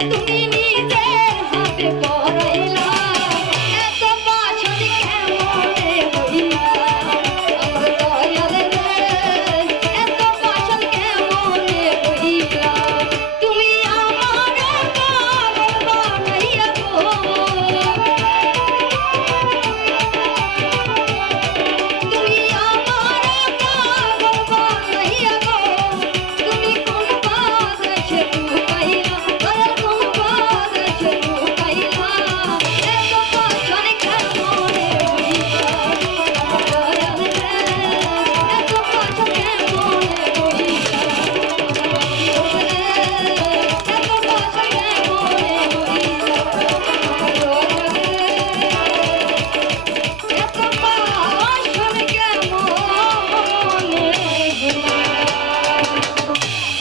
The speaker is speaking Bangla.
তুমি নিজের হাতে